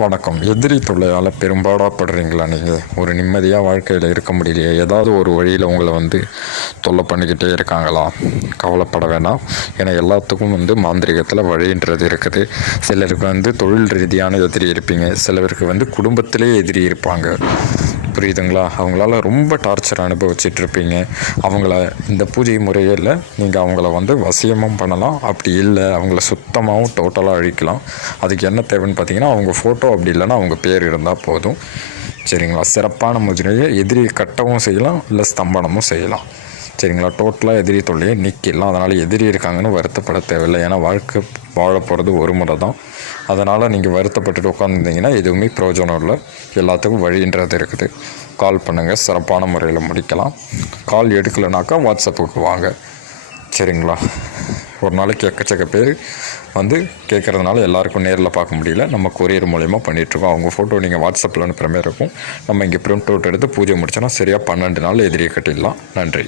வணக்கம். எதிரி தொல்லையால் பெரும்பாடாப்படுறீங்களா? நீங்கள் ஒரு நிம்மதியாக வாழ்க்கையில் இருக்க முடியலையே, ஏதாவது ஒரு வழியில் உங்களை தொல்லை பண்ணிக்கிட்டே இருக்காங்களா? கவலைப்பட வேண்டாம். ஏன்னா எல்லாத்துக்கும் மாந்திரிகத்தில் வழின்றது இருக்குது. சிலருக்கு தொழில் ரீதியான எதிரி இருப்பீங்க, சிலருக்கு குடும்பத்திலே எதிரி இருப்பாங்க. புரியுதுங்களா? அவங்களால ரொம்ப டார்ச்சர் அனுபவிச்சிட்ருப்பீங்க. அவங்கள இந்த பூஜை முறையில் நீங்கள் அவங்கள வசியமும் பண்ணலாம். அப்படி இல்லை, அவங்கள சுத்தமாகவும் டோட்டலாக அழிக்கலாம். அதுக்கு என்ன தேவைன்னு பார்த்தீங்கன்னா, அவங்க ஃபோட்டோ அப்படி இல்லைன்னா அவங்க பேர் இருந்தால் போதும். சரிங்களா? சிறப்பான முறையை எதிரியை கட்டவும் செய்யலாம், இல்லை ஸ்தம்பனமும் செய்யலாம். சரிங்களா? டோட்டலாக எதிரி தொல்லையை நீக்கிடலாம். அதனால் எதிரி இருக்காங்கன்னு வருத்தப்பட தேவையில்லை. ஏன்னா வாழ்க்கை வாழ போகிறது ஒரு முறை தான். அதனால் நீங்கள் வருத்தப்பட்டுட்டு உட்காந்துருந்தீங்கன்னா எதுவுமே பிரயோஜனம் இல்லை. எல்லாத்துக்கும் வழின்றது இருக்குது. கால் பண்ணுங்கள், சிறப்பான முறையில் முடிக்கலாம். கால் எடுக்கலைனாக்கா வாட்ஸ்அப்புக்கு வாங்க. சரிங்களா? ஒரு நாளைக்கு எக்கச்சக்க பேர் கேட்குறதுனால எல்லாருக்கும் நேரில் பார்க்க முடியல. நம்ம கொரியர் மூலயமா பண்ணிகிட்ருக்கோம். அவங்க ஃபோட்டோ நீங்கள் வாட்ஸ்அப்பில் அனுப்புகிற மாதிரி இருக்கும். நம்ம இங்கே ப்ரிண்ட் அவுட் எடுத்து பூஜை முடிச்சோன்னா சரியாக 12 நாள் எதிரியை கட்டிடலாம். நன்றி.